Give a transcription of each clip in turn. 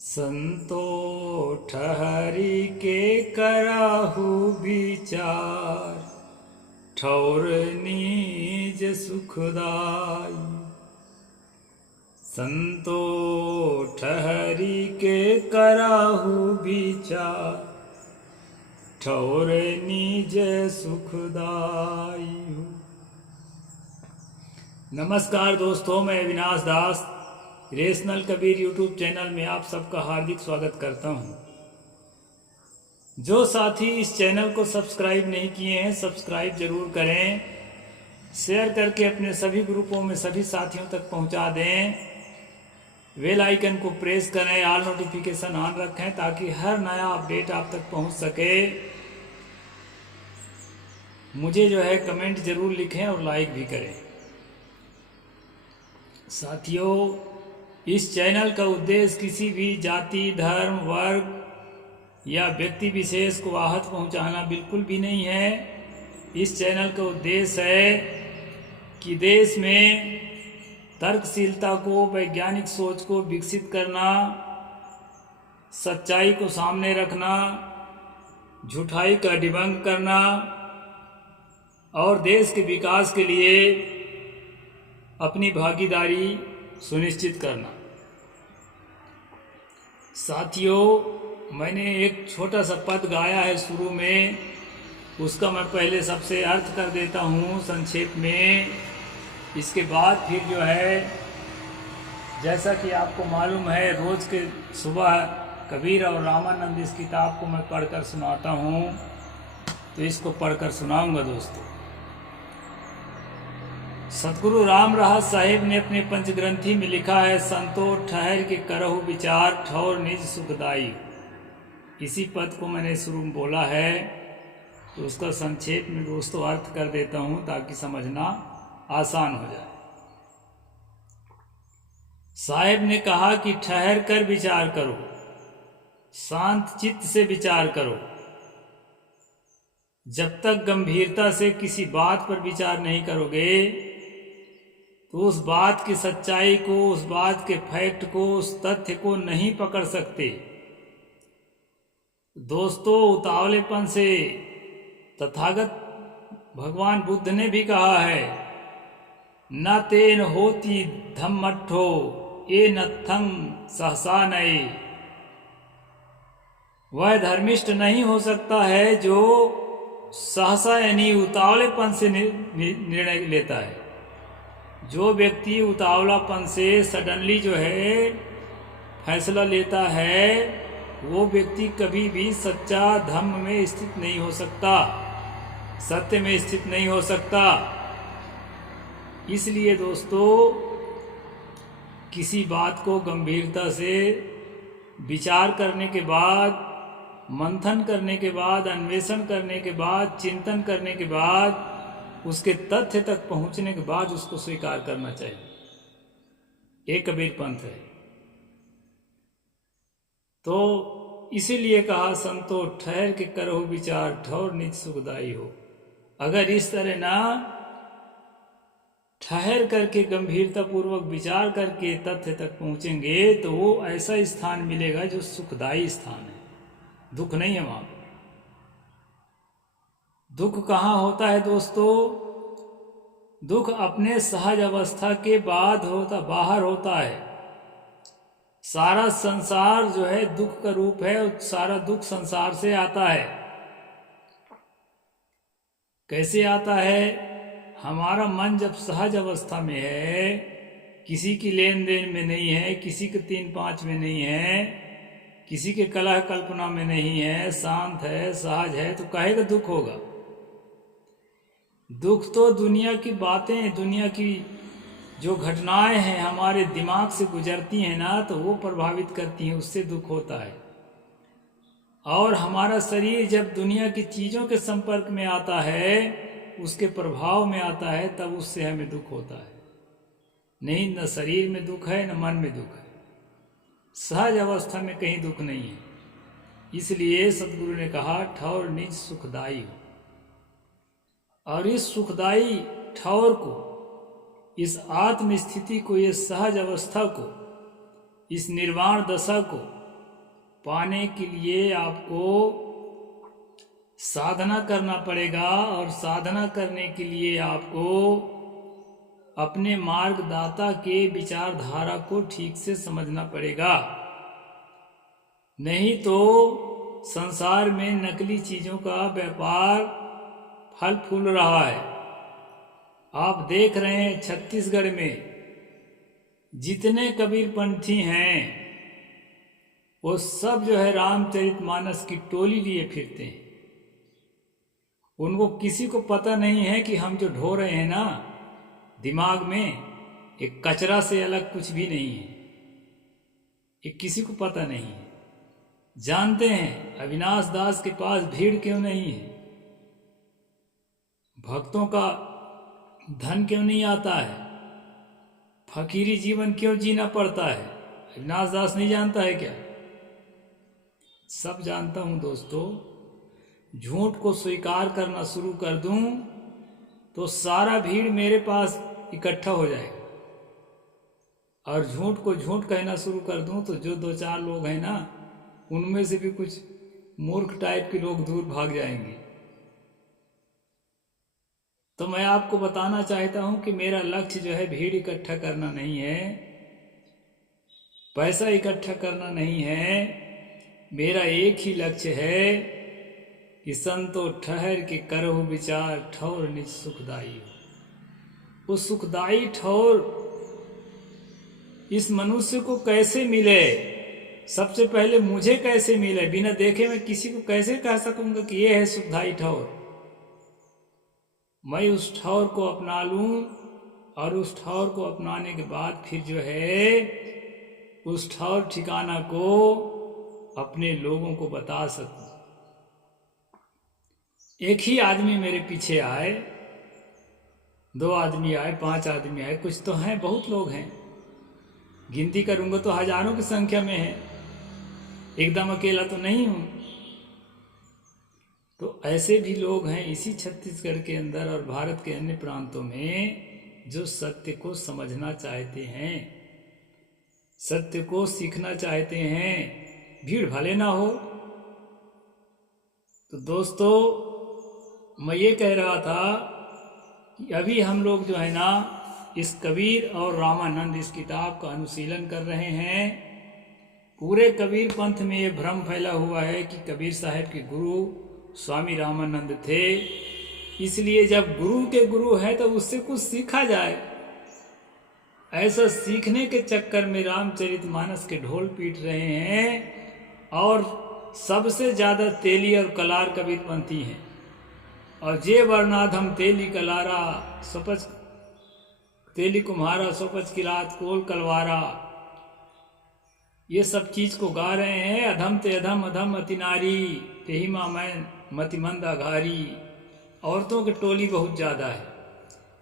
संतो ठहरी के कराहु विचार, ठौर निज सुखदाई। संतो ठहरी के कराहु विचार, ठौर निज सुखदाई। नमस्कार दोस्तों, मैं अविनाश दास रेशनल कबीर यूट्यूब चैनल में आप सबका हार्दिक स्वागत करता हूं। जो साथी इस चैनल को सब्सक्राइब नहीं किए हैं, सब्सक्राइब जरूर करें। शेयर करके अपने सभी ग्रुपों में सभी साथियों तक पहुंचा दें। बेल आइकन को प्रेस करें, ऑल नोटिफिकेशन ऑन रखें ताकि हर नया अपडेट आप तक पहुंच सके। मुझे कमेंट जरूर लिखें और लाइक भी करें। साथियों, इस चैनल का उद्देश्य किसी भी जाति, धर्म, वर्ग या व्यक्ति विशेष को आहत पहुंचाना बिल्कुल भी नहीं है। इस चैनल का उद्देश्य है कि देश में तर्कशीलता को, वैज्ञानिक सोच को विकसित करना, सच्चाई को सामने रखना, झूठाई का डिबंक करना और देश के विकास के लिए अपनी भागीदारी सुनिश्चित करना। साथियों, मैंने एक छोटा सा पद गाया है शुरू में, उसका मैं पहले सबसे अर्थ कर देता हूँ संक्षेप में। इसके बाद फिर जैसा कि आपको मालूम है, रोज के सुबह कबीर और रामानंद इस किताब को मैं पढ़कर सुनाता हूँ, तो इसको पढ़कर सुनाऊंगा दोस्तों। सतगुरु राम रहा साहिब ने अपने पंचग्रंथी में लिखा है, संतो ठहर के करहु विचार, ठौर निज सुखदाई। इसी पद को मैंने शुरू में बोला है, तो उसका संक्षेप में दोस्तों अर्थ कर देता हूं ताकि समझना आसान हो जाए। साहिब ने कहा कि ठहर कर विचार करो, शांत चित्त से विचार करो। जब तक गंभीरता से किसी बात पर विचार नहीं करोगे तो उस बात की सच्चाई को, उस बात के फैक्ट को, उस तथ्य को नहीं पकड़ सकते। दोस्तों, उतावलेपन से तथागत भगवान बुद्ध ने भी कहा है, न तेन होती धम्मट्ठो ए नत्थं सहसा नये। वह धर्मिष्ठ नहीं हो सकता है जो सहसा यानी उतावलेपन से निर्णय लेता है। जो व्यक्ति उतावलापन से सडनली फैसला लेता है, वो व्यक्ति कभी भी सच्चा धम्म में स्थित नहीं हो सकता, सत्य में स्थित नहीं हो सकता। इसलिए दोस्तों, किसी बात को गंभीरता से विचार करने के बाद, मंथन करने के बाद, अन्वेषण करने के बाद, चिंतन करने के बाद, उसके तथ्य तक पहुंचने के बाद उसको स्वीकार करना चाहिए। एक कबीर पंथ है। तो इसीलिए कहा, संतो ठहर के करो विचार, ठौर निज सुखदाई हो। अगर इस तरह ना ठहर करके गंभीरता पूर्वक विचार करके तथ्य तक पहुंचेंगे तो वो ऐसा स्थान मिलेगा जो सुखदाई स्थान है। दुख नहीं है वहां। दुख कहाँ होता है दोस्तों? दुख अपने सहज अवस्था के बाहर होता है। सारा संसार दुख का रूप है, और सारा दुख संसार से आता है। कैसे आता है? हमारा मन जब सहज अवस्था में है, किसी की लेन देन में नहीं है, किसी के 3-5 में नहीं है, किसी के कलह कल्पना में नहीं है, शांत है, सहज है, तो काहे का दुख होगा? दुख तो दुनिया की बातें, दुनिया की जो घटनाएं हैं हमारे दिमाग से गुजरती हैं ना, तो वो प्रभावित करती हैं, उससे दुख होता है। और हमारा शरीर जब दुनिया की चीज़ों के संपर्क में आता है, उसके प्रभाव में आता है, तब उससे हमें दुख होता है। नहीं, न शरीर में दुख है, न मन में दुख है। सहज अवस्था में कहीं दुख नहीं है। इसलिए सदगुरु ने कहा, ठौर निज सुखदाई हो। और इस सुखदाई ठौर को, इस आत्म स्थिति को, इस सहज अवस्था को, इस निर्वाण दशा को पाने के लिए आपको साधना करना पड़ेगा, और साधना करने के लिए आपको अपने मार्गदाता के विचारधारा को ठीक से समझना पड़ेगा। नहीं तो संसार में नकली चीजों का व्यापार फल फूल रहा है। आप देख रहे हैं छत्तीसगढ़ में जितने कबीरपंथी हैं वो सब जो है रामचरितमानस की टोली लिए फिरते हैं। उनको किसी को पता नहीं है कि हम जो ढो रहे हैं ना दिमाग में, एक कचरा से अलग कुछ भी नहीं है। ये किसी को पता नहीं है। जानते हैं अविनाश दास के पास भीड़ क्यों नहीं है, भक्तों का धन क्यों नहीं आता है, फकीरी जीवन क्यों जीना पड़ता है, अविनाश दास नहीं जानता है क्या? सब जानता हूं दोस्तों। झूठ को स्वीकार करना शुरू कर दूं तो सारा भीड़ मेरे पास इकट्ठा हो जाएगा, और झूठ को झूठ कहना शुरू कर दूं तो जो दो चार लोग हैं ना उनमें से भी कुछ मूर्ख टाइप के लोग दूर भाग जाएंगे। तो मैं आपको बताना चाहता हूं कि मेरा लक्ष्य जो है भीड़ इकट्ठा करना नहीं है, पैसा इकट्ठा करना नहीं है। मेरा एक ही लक्ष्य है कि संतो ठहर के करो विचार, ठौर निज सुखदाई हो। वो सुखदाई ठौर इस मनुष्य को कैसे मिले? सबसे पहले मुझे कैसे मिले? बिना देखे मैं किसी को कैसे कह सकूंगा कि ये है सुखदाई ठौर? मैं उस ठौर को अपना लूं, और उस ठौर को अपनाने के बाद फिर जो है उस ठौर ठिकाना को अपने लोगों को बता सकूं। एक ही आदमी मेरे पीछे आए, 2 आदमी आए, 5 आदमी आए, कुछ तो हैं, बहुत लोग हैं, गिनती करूंगा तो हजारों की संख्या में है, एकदम अकेला तो नहीं हूं। तो ऐसे भी लोग हैं इसी छत्तीसगढ़ के अंदर और भारत के अन्य प्रांतों में जो सत्य को समझना चाहते हैं, सत्य को सीखना चाहते हैं। भीड़ भले ना हो। तो दोस्तों मैं ये कह रहा था कि अभी हम लोग जो है ना इस कबीर और रामानंद इस किताब का अनुशीलन कर रहे हैं। पूरे कबीर पंथ में ये भ्रम फैला हुआ है कि कबीर साहब के गुरु स्वामी रामानंद थे, इसलिए जब गुरु के गुरु है तो उससे कुछ सीखा जाए। ऐसा सीखने के चक्कर में रामचरितमानस के ढोल पीट रहे हैं, और सबसे ज्यादा तेली और कलार कबीरपंथी हैं। और जे वर्णाधम तेली कलारा सपच तेली कुम्हारा सपच की रात कोल कलवारा, ये सब चीज को गा रहे हैं। अधम ते अधम अधम अति नारी तेहिमा मैं मतिमंदा घारी। औरतों की टोली बहुत ज्यादा है,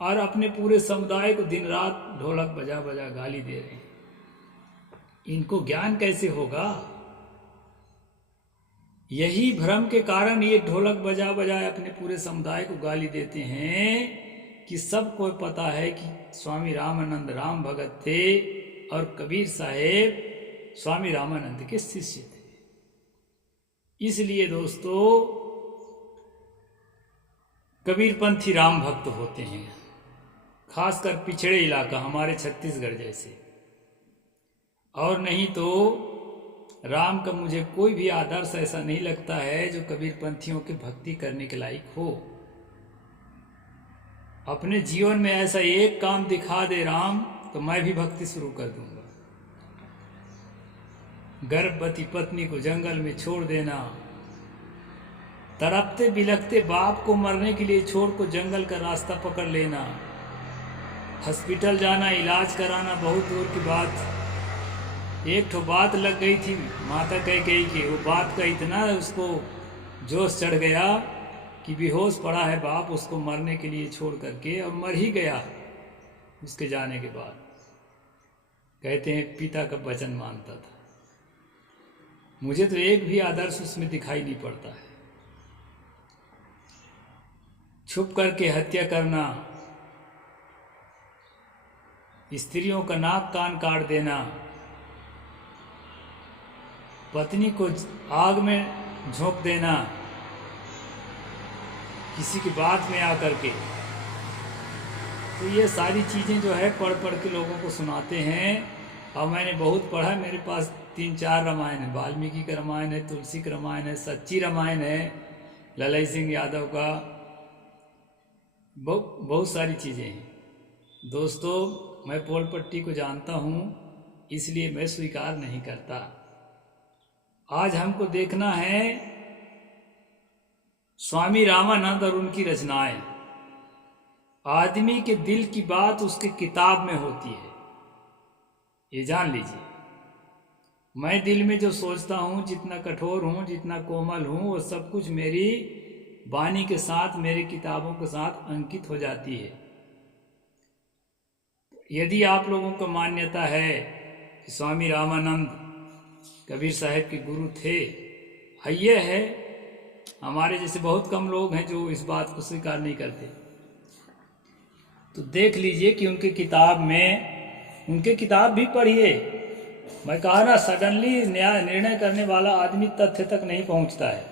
और अपने पूरे समुदाय को दिन रात ढोलक बजा बजा गाली दे रहे हैं। इनको ज्ञान कैसे होगा? यही भ्रम के कारण ये ढोलक बजा बजा अपने पूरे समुदाय को गाली देते हैं कि सबको पता है कि स्वामी रामानंद राम भगत थे और कबीर साहेब स्वामी रामानंद के शिष्य थे। इसलिए दोस्तों कबीरपंथी राम भक्त होते हैं, खासकर पिछड़े इलाका हमारे छत्तीसगढ़ जैसे। और नहीं तो राम का मुझे कोई भी आदर्श ऐसा नहीं लगता है जो कबीरपंथियों की भक्ति करने के लायक हो। अपने जीवन में ऐसा एक काम दिखा दे राम तो मैं भी भक्ति शुरू कर दूंगा। गर्भवती पत्नी को जंगल में छोड़ देना, तड़पते बिलखते बाप को मरने के लिए छोड़ को जंगल का रास्ता पकड़ लेना, हॉस्पिटल जाना, इलाज कराना बहुत दूर की बात। एक ठो बात लग गई थी माता कह गई कि वो बात का इतना उसको जोश चढ़ गया कि बेहोश पड़ा है बाप उसको मरने के लिए छोड़ करके, और मर ही गया उसके जाने के बाद। कहते हैं पिता का वचन मानता था। मुझे तो एक भी आदर्श उसमें दिखाई नहीं पड़ता है। छुप करके हत्या करना, स्त्रियों का नाक कान काट देना, पत्नी को आग में झोंक देना किसी की बात में आकर के, तो ये सारी चीज़ें जो है पढ़ पढ़ के लोगों को सुनाते हैं। और मैंने बहुत पढ़ा, मेरे पास 3-4 रामायण है, वाल्मीकि का रामायण है, तुलसी का रामायण है, सच्ची रामायण है, ललई सिंह यादव का, बहुत सारी चीज़ें हैं। दोस्तों, मैं पोल पट्टी को जानता हूँ, इसलिए मैं स्वीकार नहीं करता। आज हमको देखना है स्वामी रामानंद और उनकी रचनाएं। आदमी के दिल की बात उसके किताब में होती है, ये जान लीजिए। मैं दिल में जो सोचता हूँ, जितना कठोर हूँ, जितना कोमल हूँ, वो सब कुछ मेरी वाणी के साथ, मेरी किताबों के साथ अंकित हो जाती है। यदि आप लोगों को मान्यता है कि स्वामी रामानंद कबीर साहब के गुरु थे, ये है, हमारे जैसे बहुत कम लोग हैं जो इस बात को स्वीकार नहीं करते, तो देख लीजिए कि उनके किताब में, उनके किताब भी पढ़िए। मैं कहा ना, सडनली निर्णय करने वाला आदमी तथ्य तक नहीं पहुंचता है।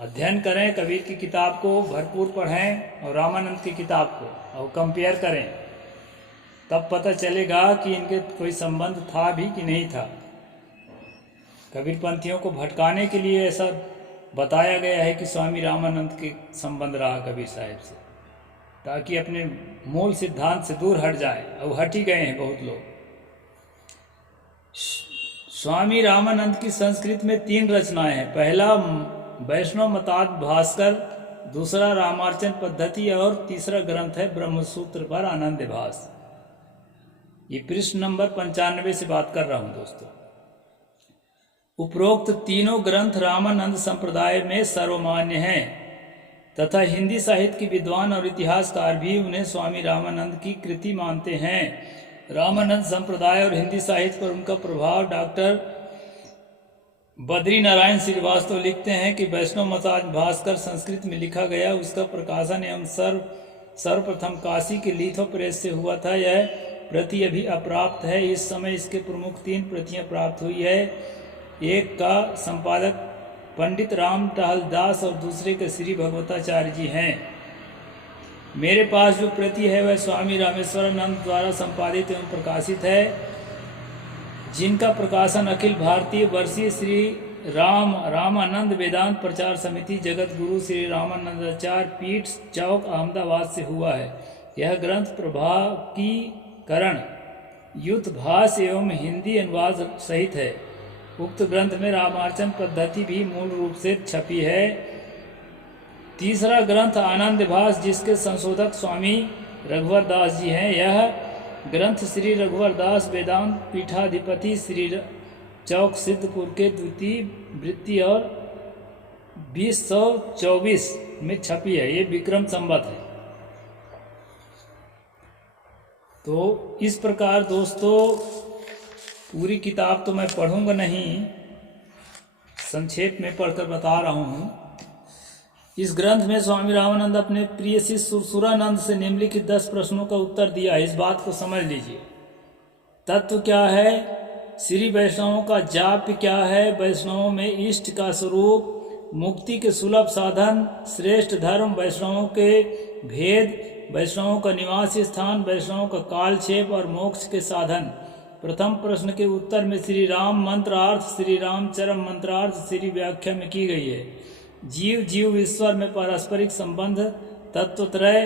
अध्ययन करें, कबीर की किताब को भरपूर पढ़ें और रामानंद की किताब को, और कंपेयर करें, तब पता चलेगा कि इनके कोई संबंध था भी कि नहीं था। कबीरपंथियों को भटकाने के लिए ऐसा बताया गया है कि स्वामी रामानंद के संबंध रहा कबीर साहब से, ताकि अपने मूल सिद्धांत से दूर हट जाए, और हट ही गए हैं बहुत लोग। स्वामी रामानंद की संस्कृत में 3 रचनाएं हैं। पहला वैष्णव मताद भास्कर, दूसरा रामार्चन पद्धति, और तीसरा ग्रंथ है ब्रह्मसूत्र पर आनंद भास। ये पृष्ठ नंबर 95 से बात कर रहा हूं दोस्तों। उपरोक्त तीनों ग्रंथ रामानंद संप्रदाय में सर्वमान्य हैं तथा हिंदी साहित्य के विद्वान और इतिहासकार भी उन्हें स्वामी रामानंद की कृति मानते हैं। रामानंद संप्रदाय और हिंदी साहित्य पर उनका प्रभाव डॉक्टर बद्री नारायण श्रीवास्तव लिखते हैं कि वैष्णव मताज भास्कर संस्कृत में लिखा गया, उसका प्रकाशन एवं सर्वप्रथम काशी के लिथो प्रेस से हुआ था। यह प्रति अभी अप्राप्त है। इस समय इसके प्रमुख 3 प्रतियां प्राप्त हुई है। एक का संपादक पंडित राम टहल दास और दूसरे के श्री भगवताचार्य जी हैं। मेरे पास जो प्रति है वह स्वामी रामेश्वरानंद द्वारा संपादित एवं प्रकाशित है, जिनका प्रकाशन अखिल भारतीय वर्षीय श्री रामानंद वेदांत प्रचार समिति जगत गुरु श्री रामानंदाचार्य पीठ चौक अहमदाबाद से हुआ है। यह ग्रंथ प्रभाकीकरण, युत भाष्य एवं हिंदी अनुवाद सहित है। उक्त ग्रंथ में रामार्चन पद्धति भी मूल रूप से छपी है। तीसरा ग्रंथ आनंद भास, जिसके संशोधक स्वामी रघुवर दास जी हैं। यह ग्रंथ श्री रघुवर दास वेदांत पीठाधिपति श्री चौक सिद्धपुर के द्वितीय वृत्ति और 2024 में छपी है। ये विक्रम संवत है। तो इस प्रकार दोस्तों, पूरी किताब तो मैं पढ़ूंगा नहीं, संक्षेप में पढ़कर बता रहा हूँ। इस ग्रंथ में स्वामी रामानंद अपने प्रिय शिष्य सुरसुरानंद से निम्नलिखित 10 प्रश्नों का उत्तर दिया है। इस बात को समझ लीजिए। तत्व क्या है? श्री वैष्णवों का जाप्य क्या है? वैष्णवों में इष्ट का स्वरूप, मुक्ति के सुलभ साधन, श्रेष्ठ धर्म, वैष्णवों के भेद, वैष्णवों का निवास स्थान, वैष्णवों का कालक्षेप और मोक्ष के साधन। प्रथम प्रश्न के उत्तर में श्री राम मंत्रार्थ, श्री राम चरम मंत्रार्थ श्री व्याख्या में की गई है। जीव जीव ईश्वर में पारस्परिक संबंध, तत्वत्रय,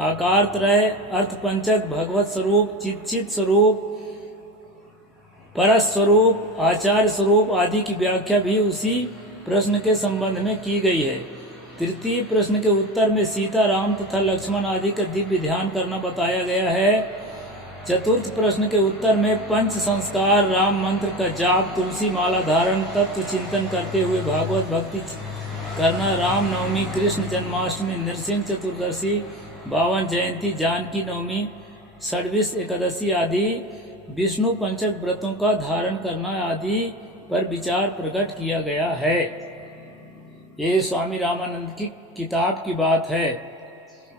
आकार त्रय, अर्थ पंचक, भगवत स्वरूप, चित स्वरूप, परस स्वरूप, आचार्य स्वरूप आदि की व्याख्या भी उसी प्रश्न के संबंध में की गई है। तृतीय प्रश्न के उत्तर में सीता, राम तथा लक्ष्मण आदि का दिव्य ध्यान करना बताया गया है। चतुर्थ प्रश्न के उत्तर में पंच संस्कार, राम मंत्र का जाप, तुलसी माला धारण, तत्व चिंतन करते हुए भागवत भक्ति करना, राम नवमी, कृष्ण जन्माष्टमी, नृसिंह चतुर्दशी, 52 जयंती, जानकी नवमी, षड्विश एकादशी आदि विष्णु पंचक व्रतों का धारण करना आदि पर विचार प्रकट किया गया है। ये स्वामी रामानंद की किताब की बात है।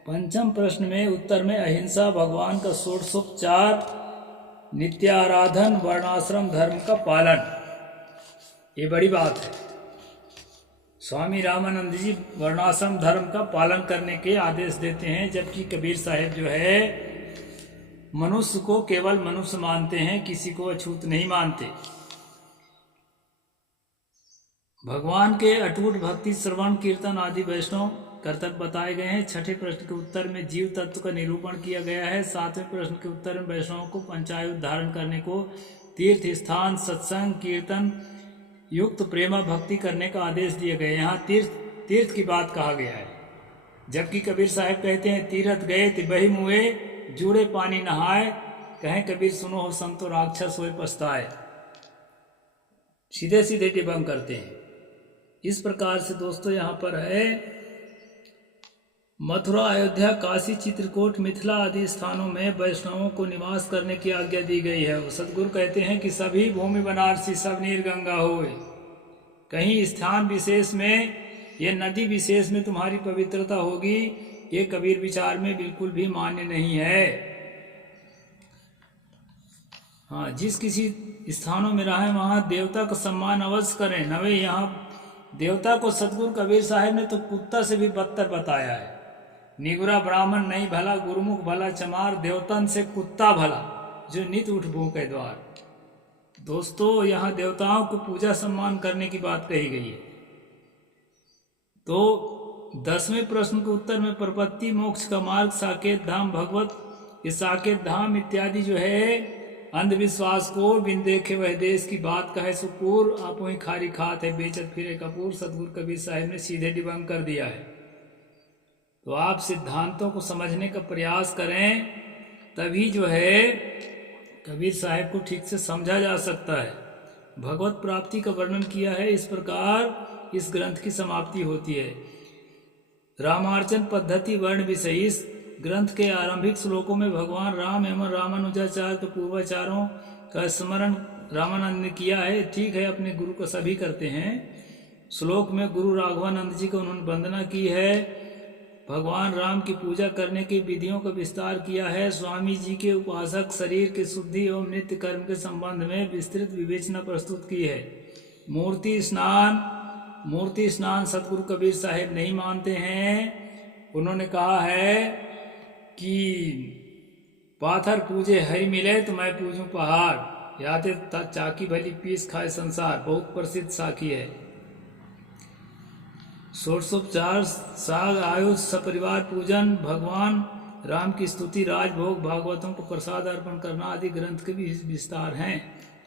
पंचम प्रश्न में उत्तर में अहिंसा, भगवान का षोडशोपचार, नित्याराधन, वर्णाश्रम धर्म का पालन, ये बड़ी बात है। स्वामी रामानंद जी वर्णाश्रम धर्म का पालन करने के आदेश देते हैं, जबकि कबीर साहब जो है मनुष्य को केवल मनुष्य मानते हैं, किसी को अछूत नहीं मानते। भगवान के अटूट भक्ति, श्रवण, कीर्तन आदि वैष्णव कर्तव्य बताए गए हैं। छठे प्रश्न के उत्तर में जीव तत्व का निरूपण किया गया है। सातवें प्रश्न के उत्तर में वैष्णवों को पंचायत धारण करने को, तीर्थ स्थान, सत्संग, कीर्तन युक्त प्रेमा भक्ति करने का आदेश दिए गए। यहाँ तीर्थ की बात कहा गया है, जबकि कबीर साहब कहते हैं तीर्थ गए तिबहि मुए, जूड़े पानी नहाए, कहें कबीर सुनो हो संतो राक्षस होए पछताए। सीधे सीधे टिप्पणी करते हैं। इस प्रकार से दोस्तों यहाँ पर है मथुरा, अयोध्या, काशी, चित्रकूट, मिथिला आदि स्थानों में वैष्णवों को निवास करने की आज्ञा दी गई है। वो सद्गुरु कहते हैं कि सभी भूमि बनारसी सब नीर गंगा होए। कहीं स्थान विशेष में, ये नदी विशेष में तुम्हारी पवित्रता होगी, ये कबीर विचार में बिल्कुल भी मान्य नहीं है। हाँ, जिस किसी स्थानों में रहे वहाँ देवता का सम्मान अवश्य करें। नवे यहाँ देवता को सतगुरु कबीर साहब ने तो कुत्ता से भी बदतर बताया है। निगुरा ब्राह्मण नहीं भला, गुरुमुख भला चमार, देवतन से कुत्ता भला, जो नित उठ भूखे द्वार। दोस्तों यहाँ देवताओं को पूजा सम्मान करने की बात कही गई है। तो 10वें प्रश्न के उत्तर में प्रपत्ति मोक्ष का मार्ग, साकेत धाम, भगवत, ये साकेत धाम इत्यादि जो है अंधविश्वास को बिन देखे वह देश की बात कहे सुकूर, आप वही खारी खात है बेचत फिरे कपूर। सतगुरु कबीर साहब ने सीधे डिबंग कर दिया है। तो आप सिद्धांतों को समझने का प्रयास करें, तभी जो है कबीर साहब को ठीक से समझा जा सकता है। भगवत प्राप्ति का वर्णन किया है। इस प्रकार इस ग्रंथ की समाप्ति होती है। रामार्चन पद्धति वर्ण विषय। इस ग्रंथ के आरंभिक श्लोकों में भगवान राम एवं रामानुजाचार्य के पूर्वाचारों का स्मरण रामानंद ने किया है। ठीक है, अपने गुरु को सभी करते हैं। श्लोक में गुरु राघवानंद जी को उन्होंने वंदना की है। भगवान राम की पूजा करने की विधियों का विस्तार किया है। स्वामी जी के उपासक शरीर की शुद्धि एवं नित्य कर्म के संबंध में विस्तृत विवेचना प्रस्तुत की है। मूर्ति स्नान सतगुरु कबीर साहब नहीं मानते हैं। उन्होंने कहा है कि पाथर पूजे हरि मिले तो मैं पूजूं पहाड़, याते चाकी भली पीस खाए संसार, बहुत प्रसिद्ध साखी है। षोडशोपचार, साग, आयुष, सपरिवार पूजन, भगवान राम की स्तुति, राजभोग, भागवतों को प्रसाद अर्पण करना आदि ग्रंथ के भी विस्तार हैं।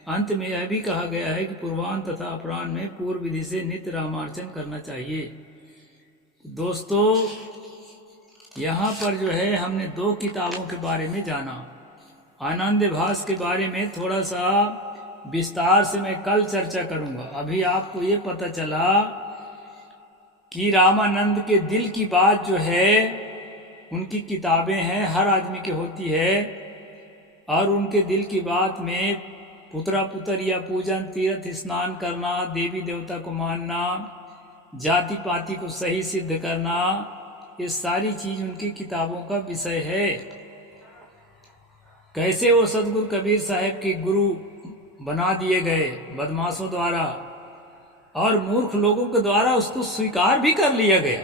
अंत में यह भी कहा गया है कि पूर्वाह्न तथा अपराह्न में पूर्व विधि से नित्य रामार्चन करना चाहिए। दोस्तों यहाँ पर जो है हमने 2 किताबों के बारे में जाना। आनंद भास के बारे में थोड़ा सा विस्तार से मैं कल चर्चा करूँगा। अभी आपको ये पता चला कि रामानंद के दिल की बात जो है उनकी किताबें हैं, हर आदमी की होती है, और उनके दिल की बात में पुत्रा पुतरिया पूजन, तीर्थ स्नान करना, देवी देवता को मानना, जाति पाति को सही सिद्ध करना, ये सारी चीज उनकी किताबों का विषय है। कैसे वो सतगुरु कबीर साहब के गुरु बना दिए गए बदमाशों द्वारा, और मूर्ख लोगों के द्वारा उसको स्वीकार भी कर लिया गया।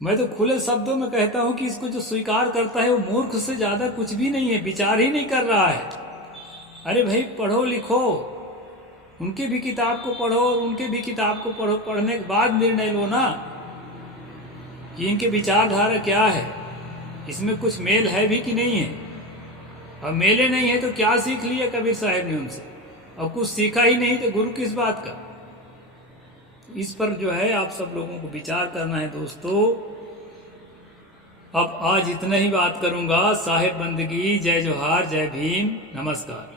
मैं तो खुले शब्दों में कहता हूं कि इसको जो स्वीकार करता है वो मूर्ख से ज्यादा कुछ भी नहीं है, विचार ही नहीं कर रहा है। अरे भाई पढ़ो लिखो, उनके भी किताब को पढ़ो और उनके भी किताब को पढ़ो, पढ़ने के बाद निर्णय लो ना कि इनके विचारधारा क्या है, इसमें कुछ मेल है भी कि नहीं है। अब मेले नहीं है तो क्या सीख लिया कबीर साहब ने उनसे, और कुछ सीखा ही नहीं तो गुरु किस बात का। इस पर जो है आप सब लोगों को विचार करना है दोस्तों। अब आज इतना ही बात करूंगा। साहेब बंदगी, जय जोहार, जय भीम, नमस्कार।